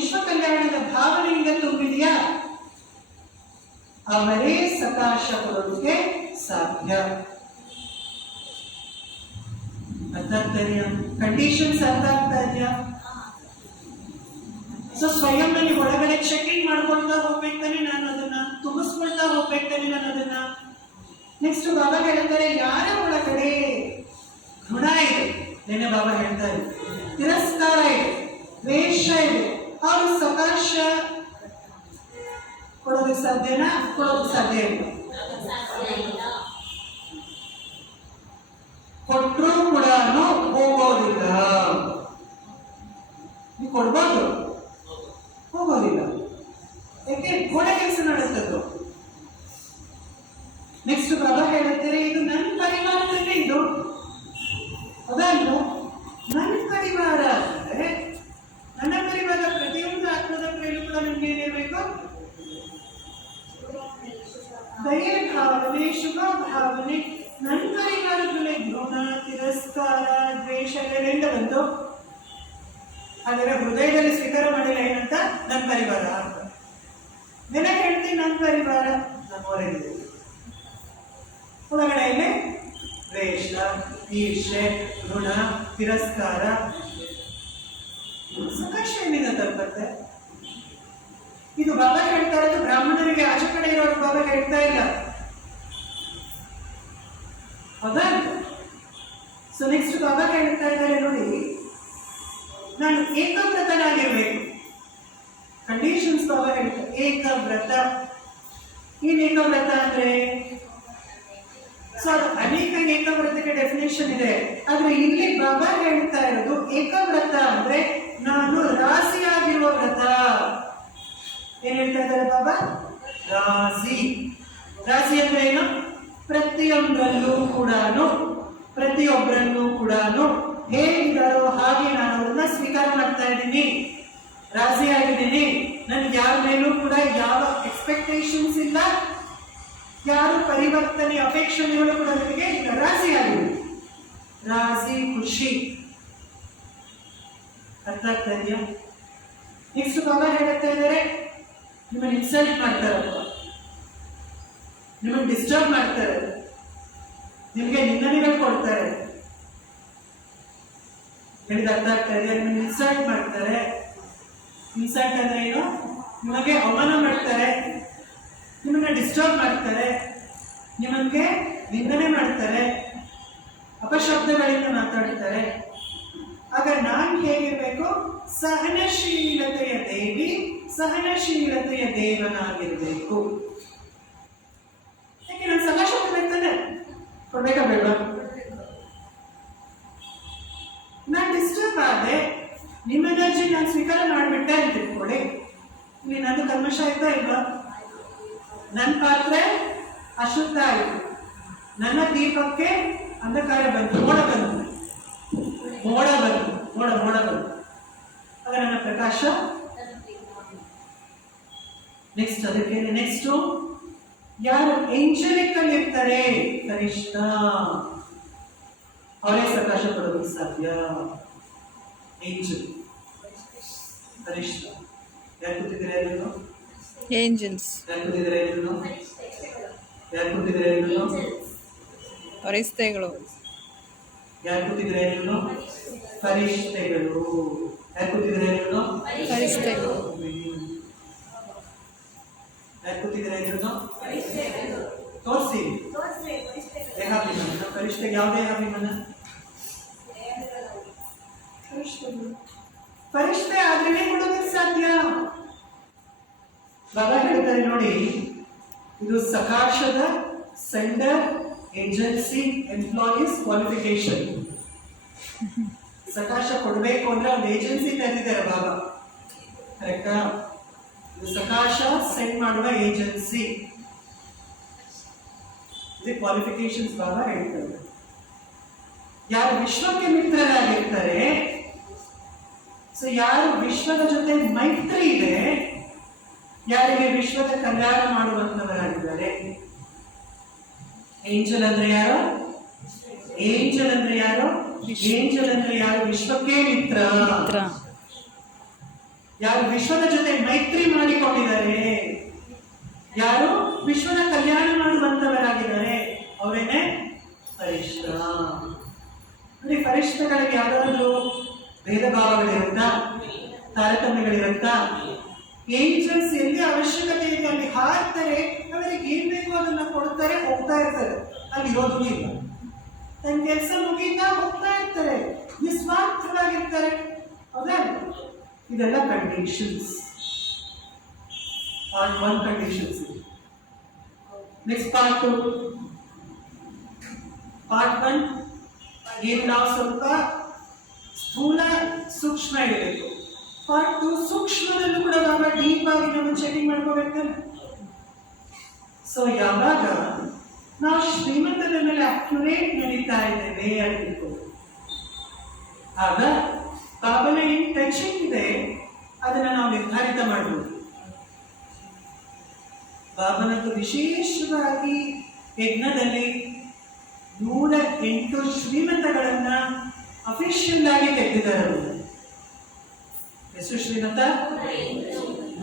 ವಿಶ್ವ ಕಲ್ಯಾಣದ ಭಾವನೆಯಿಂದ ತುಂಬಿದೆಯಾ, ಅವರೇ ಸಕಾಶ ಕೊಡೋದಕ್ಕೆ ಸಾಧ್ಯ. ಅರ್ಥ ಆಗ್ತಾ ಇದೆಯಾ? ಕಂಡೀಷನ್ಸ್ ಅರ್ಥ ಆಗ್ತಾ ಇದೆಯಾ? ಸೊ ಸ್ವಯಂ ನಲ್ಲಿ ಒಳಗಡೆ ಚೆಕಿಂಗ್ ಮಾಡ್ಕೊಳ್ತಾ ಹೋಗ್ಬೇಕಾನೆ, ನಾನು ಅದನ್ನ ತುಂಬಿಸ್ಕೊಳ್ತಾ ಹೋಗ್ಬೇಕಾನೆ ನಾನು ಅದನ್ನ. ನೆಕ್ಸ್ಟ್ ಬಾಬಾ ಹೇಳ್ತಾರೆ, ಯಾರ ಒಳಗಡೆ ಗುಣ ಇದೆ, ನೆನೆ ಬಾಬಾ ಹೇಳ್ತಾರೆ, ತಿರಸ್ಕಾರ ಇದೆ, ದ್ವೇಷ ಇದೆ, ಅವರು ಸಕಾಶ ಕೊಡೋದಕ್ಕೆ ಸಾಧ್ಯನಾ? ಕೊಡೋದಕ್ಕೆ ಸಾಧ್ಯ ಇಲ್ಲ. ಕೊಟ್ಟರು ಕೂಡ ಹೋಗೋದಿಲ್ಲ. ನೀವು ಕೊಡ್ಬೋದು, ಹೋಗೋದಿಲ್ಲ. ಯಾಕೆ? ಗೋಡೆ ಕೆಲಸ ನಡೆಸ್ತದ್ದು. ನೆಕ್ಸ್ಟ್ ಬಾಬಾ ಹೇಳುತ್ತಾರೆ, ಇದು ನನ್ನ ಪರಿವಾರದಲ್ಲೇ ಇದು. ಅದನ್ನು ನನ್ನ ಪರಿವಾರ ಅಂದರೆ ನನ್ನ ಪರಿವಾರ ಪ್ರತಿಯೊಂದು ಆತ್ಮದ ಕೈಲೂ ಕೂಡ ನಿಮ್ಗೆ ಏನಿರಬೇಕು? ದಯೆ ಭಾವನೆ, ಶುಭ ಭಾವನೆ. ನನ್ನ ಪರಿವಾರದಲ್ಲೇ ಗುಣ, ತಿರಸ್ಕಾರ, ದ್ವೇಷ ಎಲ್ಲ ಬಂತು. ಹಾಗಾದ್ರೆ ಹೃದಯದಲ್ಲಿ ಸ್ವೀಕಾರ ಮಾಡಿಲ್ಲ ಏನಂತ? ನನ್ನ ಪರಿವಾರ ಅಂತ. ನೆನೆ ಹೇಳ್ತೀನಿ, ನನ್ನ ಪರಿವಾರ ನಮ್ಮವರೆಗಿದೆ. ಒಳಗಡೆ ದ್ವೇಷ, ಈರ್ಷೆ, ಋಣ, ತಿರಸ್ಕಾರ, ಸಕಾಶ ಏನಿದೆ ತಲುಪತ್ತೆ. ಇದು ಬಾಬಾ ಹೇಳ್ತಾ ಇರೋದು ಬ್ರಾಹ್ಮಣರಿಗೆ, ಆಚೆ ಕಡೆ ಇರೋರು ಬಾಬಾ ಹೇಳ್ತಾ ಇಲ್ಲ. ಹೌದಾ? ಸೊ ನೆಕ್ಸ್ಟ್ ಬಾಬಾ ಹೇಳ್ತಾ ಇದ್ದಾರೆ ನೋಡಿ, ನಾನು ಏಕವ್ರತನಾಗಿರ್ಬೇಕು. ಕಂಡೀಷನ್ಸ್ ಬಾಬಾ ಹೇಳ್ತಾರೆ. ಏಕವ್ರತ. ಏನ್ ಏಕವ್ರತ ಅಂದ್ರೆ? ಸೊ ಅನೇಕ ಏಕವ್ರತಕ್ಕೆ ಡೆಫಿನೇಷನ್ ಇದೆ, ಆದ್ರೆ ಇಲ್ಲಿ ಬಾಬಾ ಹೇಳ್ತಾ ಇರೋದು ಏಕವ್ರತ ಅಂದ್ರೆ ನಾನು ರಾಸಿಯಾಗಿರುವ ವ್ರತ. ಏನ್ ಹೇಳ್ತಾ ಇದ್ದಾರೆ ಬಾಬಾ? ರಾಸಿ. ರಾಸಿ ಅಂದ್ರೆ ಏನು? ಪ್ರತಿಯೊಬ್ಬರಲ್ಲೂ ಕೂಡ ಹೇಗಿದ್ದಾರೋ ಹಾಗೆ ನಾನು ಅವ್ರನ್ನ ಸ್ವೀಕಾರ ಮಾಡ್ತಾ ಇದ್ದೀನಿ, ರಾಸಿ ಆಗಿದ್ದೀನಿ. ನನ್ಗೆ ಯಾರ ಮೇಲೂ ಕೂಡ ಯಾವ ಎಕ್ಸ್ಪೆಕ್ಟೇಷನ್ಸ್ ಇಲ್ಲ, ಯಾರು ಪರಿವರ್ತನೆ ಅಪೇಕ್ಷಣೆಗಳು ಕೂಡ ನನಗೆ ರಾಸಿ ಆಗಿದೆ. ರಾಸಿ, ಖುಷಿ. ಅರ್ಥ ಆಗ್ತಾ ಇದೆಯಾ? ನೆಕ್ಸ್ಟ್ ಬಾಬಾ ಹೇಳ್ತಾ ಇದ್ದಾರೆ, ನಿಮ್ಮನ್ನು ಇನ್ಸಲ್ಟ್ ಮಾಡ್ತಾರಪ್ಪ, ನಿಮ್ಮನ್ನು ಡಿಸ್ಟರ್ಬ್ ಮಾಡ್ತಾರೆ, ನಿಮಗೆ ನಿಂದನೆಗಳು ಕೊಡ್ತಾರೆ. ಹೇಳಿದ ಅರ್ಥ ಆಗ್ತಾ ಇದೆ? ನಿಮ್ಮನ್ನು ಇನ್ಸಲ್ಟ್ ಮಾಡ್ತಾರೆ. ಇನ್ಸಲ್ಟ್ ಅಂದ್ರೆ ಏನು? ನಿಮಗೆ ಅವಮಾನ ಮಾಡ್ತಾರೆ, ನಿಮ್ಮನ್ನ ಡಿಸ್ಟರ್ಬ್ ಮಾಡ್ತಾರೆ, ನಿಮಗೆ ನಿಂದನೆ ಮಾಡ್ತಾರೆ, ಅಪಶಬ್ದಗಳಿಂದ ಮಾತಾಡ್ತಾರೆ. ಆಗ ನಾನು ಹೇಗಿರ್ಬೇಕು? ಸಹನಶೀಲತೆಯ ದೇವಿ, ಸಹನಶೀಲತೆಯ ದೇವನಾಗಿರ್ಬೇಕು. ಯಾಕೆ? ನಾನು ಸಕಾಶ ಕೊಡ್ಬೇಕಾನೆ, ಕೊಡ್ಬೇಕಾ ಬೇಡ? ನಾನು ಡಿಸ್ಟರ್ಬ್ ಆದೆ, ನಿಮ್ಮ ಎನರ್ಜಿ ನಾನು ಸ್ವೀಕಾರ ಮಾಡಿಬಿಟ್ಟೆ ಅಂತ ಇಟ್ಕೊಳ್ಳಿ, ಇಲ್ಲಿ ನಂದು ಕಲ್ಮಶ ಆಯ್ತಾ ಇಲ್ವಾ? ನನ್ನ ಪಾತ್ರೆ ಅಶುದ್ಧ ಆಯಿತು, ನನ್ನ ದೀಪಕ್ಕೆ ಅಂಧಕಾರ ಬಂತು, ಮೋಡ ಬಂತು. ಆಗ ನನ್ನ ಪ್ರಕಾಶ. ನೆಕ್ಸ್ಟ್ ಅದಕ್ಕೆ ನೆಕ್ಸ್ಟ್ ಯಾರು ಏಂಜಲಿಕ್ ಅಲ್ಲಿ ಇರ್ತಾರೆ, ಕನಿಷ್ಠ, ಅವರೇ ಪ್ರಕಾಶ ಪಡೋದಕ್ಕೆ ಸಾಧ್ಯ. ಏಂಜಲ್, ಕನಿಷ್ಠ. ಯಾರು ಕೂತಿದ್ದೀರಾ? ಏಂಜಲ್ಸ್. ಯಾರು ಕೂತಿದ್ದೀರಾ? ಯಾರು ಕೂತಿದ್ದೀರಾ? ಫರಿಸ್ತೆಗಳು. ಯಾರು ಕೂತಿದ್ದೀರಾ? ಫರಿಷ್ಠೆಗಳು. ಯಾರು ಕೂತಿದ್ದೀರಾ? ಫರಿಸ್ತೆಗಳು. ಯಾರು ಕೂತಿದ್ದೀರಾ? ತೋರಿಸಿ. ದೇಹಾಭಿಮಾನ. ಫರಿಷ್ಠೆಗೆ ಯಾವ ದೇಹಾಭಿಮಾನ? ಫರಿಷ್ಠೆ ಆದ್ರೆ ಕೊಡೋದಕ್ಕೆ ಸಾಧ್ಯ. ಬಾಬಾ ಹೇಳ್ತಾರೆ ನೋಡಿ, ಇದು ಸಕಾಶದ ಸೆಂಡರ್ ಏಜೆನ್ಸಿ ಎಂಪ್ಲಾಯೀಸ್ ಕ್ವಾಲಿಫಿಕೇಶನ್. ಸಕಾಶ ಕೊಡಬೇಕು ಅಂದ್ರೆ ಒಂದು ಏಜೆನ್ಸಿ ತೆರೆದಿದ್ದಾರೆ ಬಾಬಾ, ಕರೆಕ್ಟಾ? ಇದು ಸಕಾಶ ಸೆಂಡ್ ಮಾಡುವ ಏಜೆನ್ಸಿ. ಇದು ಕ್ವಾಲಿಫಿಕೇಶನ್ಸ್ ಬಾಬಾ ಹೇಳ್ತಾರೆ. ಯಾರು ವಿಶ್ವಕ್ಕೆ ಮಿತ್ರರಾಗಿರ್ತಾರೆ, ಸೊ ಯಾರು ವಿಶ್ವದ ಜೊತೆ ಮೈತ್ರಿ ಇದೆ, ಯಾರಿಗೆ ವಿಶ್ವದ ಕಲ್ಯಾಣ ಮಾಡುವಂತವರಾಗಿದ್ದಾರೆ. ಏಂಜಲ್ ಅಂದ್ರೆ ಯಾರು? ಏಂಜಲ್ ಅಂದ್ರೆ ಯಾರು? ಏಂಜಲ್ ಅಂದ್ರೆ ಯಾರು? ವಿಶ್ವಕ್ಕೆ ಮಿತ್ರ. ಯಾರು ವಿಶ್ವದ ಜೊತೆ ಮೈತ್ರಿ ಮಾಡಿಕೊಂಡಿದ್ದಾರೆ, ಯಾರು ವಿಶ್ವದ ಕಲ್ಯಾಣ ಮಾಡುವಂತವರಾಗಿದ್ದಾರೆ ಅವರೇನೆ ಫರಿಷ್ಠ. ನೋಡಿ, ಫರಿಷ್ಠಗಳಿಗೆ ಯಾವ್ದಾದ್ರು ಭೇದ ಭಾವಗಳಿರುತ್ತಾ, ತಾರತಮ್ಯಗಳಿರುತ್ತಾ? ಏಂಜಲ್ಸ್ ಎಲ್ಲಿ ಅವಶ್ಯಕತೆ ಇದೆ ಅಲ್ಲಿ ಹಾರ್ತಾರೆ, ಅವರಿಗೆ ಏನ್ ಬೇಕೋ ಅದನ್ನ ಕೊಡ್ತಾರೆ, ಹೋಗ್ತಾ ಇರ್ತಾರೆ, ಅಲ್ಲಿ ಇರೋದು ಇಲ್ಲ. ತನ್ನ ಕೆಲಸ ಮುಗಿತಾ ಹೋಗ್ತಾ ಇರ್ತಾರೆ, ನಿಸ್ವಾರ್ಥವಾಗಿರ್ತಾರೆ. ಹೌದಾ? ಇದೆಲ್ಲ conditions. Part 1 conditions. Next part 2. Part 1 ಏನು ನಾವು ಸ್ವಲ್ಪ ಸ್ಥೂಲ ಸೂಕ್ಷ್ಮ ಇರಬೇಕು. ಪಾರ್ಟ್ 2 ಸೂಕ್ಷ್ಮದಲ್ಲೂ ಕೂಡ ಬಾಬಾ ಡೀಪ್ ಆಗಿ ನಾವು ಚೆಕಿಂಗ್ ಮಾಡ್ಕೋಬೇಕಲ್ಲ. ಸೊ ಯಾವಾಗ ನಾವು ಶ್ರೀಮಂತದ ಮೇಲೆ ಅಕ್ಯುರೇಟ್ ನಡೀತಾ ಇದ್ದೇವೆ ಅಂತ ಆಗ ಬಾಬನ ಏನ್ ಟೆನ್ಷನ್ ಇದೆ ಅದನ್ನ ನಾವು ನಿರ್ಧಾರಿತ ಮಾಡಬಹುದು. ಬಾಬನದ್ದು ವಿಶೇಷವಾಗಿ ಯಜ್ಞದಲ್ಲಿ 108 ಶ್ರೀಮಂತಗಳನ್ನ ಅಫಿಷಿಯಲ್ ಆಗಿ ತೆಗೆದಿದ್ದಾರೆ. ಎಷ್ಟು ಶ್ರೀಮಂತ?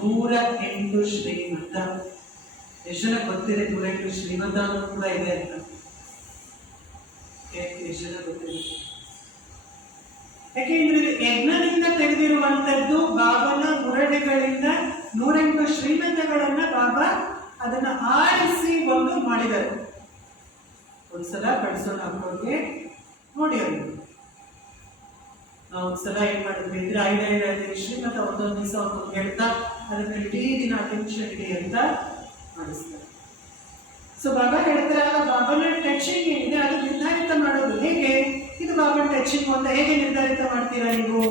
108 ಶ್ರೀಮಂತ. ಎಷ್ಟು ಜನ ಗೊತ್ತಿದೆ 108 ಶ್ರೀಮಂತ ಅನ್ನೋದು ಕೂಡ ಇದೆ ಅಂತ? ಎಷ್ಟು ಜನ ಗೊತ್ತಿದೆ? ಯಾಕೆಂದ್ರೆ ಯಜ್ಞದಿಂದ ತೆಗೆದಿರುವಂತದ್ದು ಬಾಬನ ಮುರಡೆಗಳಿಂದ 108 ಶ್ರೀಮಂತಗಳನ್ನ ಬಾಬಾ ಅದನ್ನ ಆರಿಸಿ ಒಂದು ಮಾಡಿದ್ದಾರೆ. ಒಂದ್ಸಲ ಕಳಿಸೋಣ ಅಪ್ಪಗೆ ನೋಡಿ. ಅವರು ನಾವು ಒಂದ್ಸಲ ಏನ್ ಮಾಡಿದ್ವಿ ಅಂದ್ರೆ 5 ಶ್ರೀಮಂತ ಒಂದೊಂದು ದಿವಸ ಒಂದೊಂದು ಹೇಳ್ತಾ ಅದನ್ನ ಇಡೀ ದಿನ ಅಟೆನ್ಷನ್ ಇಡಿ ಅಂತ ಮಾಡಿಸ್ತಾರೆ. ಸೊ ಬಾಬಾ ಹೇಳ್ತಾರೆ, ಆಗ ಬಾಬನ ಟಚಿಂಗ್ ಏನಿದೆ ಅದು ನಿರ್ಧಾರಿತ ಮಾಡೋದು ಹೇಗೆ? ಇದು ಬಾಬಾ ಟಚಿಂಗ್ ಅಂತ ಹೇಗೆ ನಿರ್ಧಾರಿತ ಮಾಡ್ತೀರಾ ನೀವು?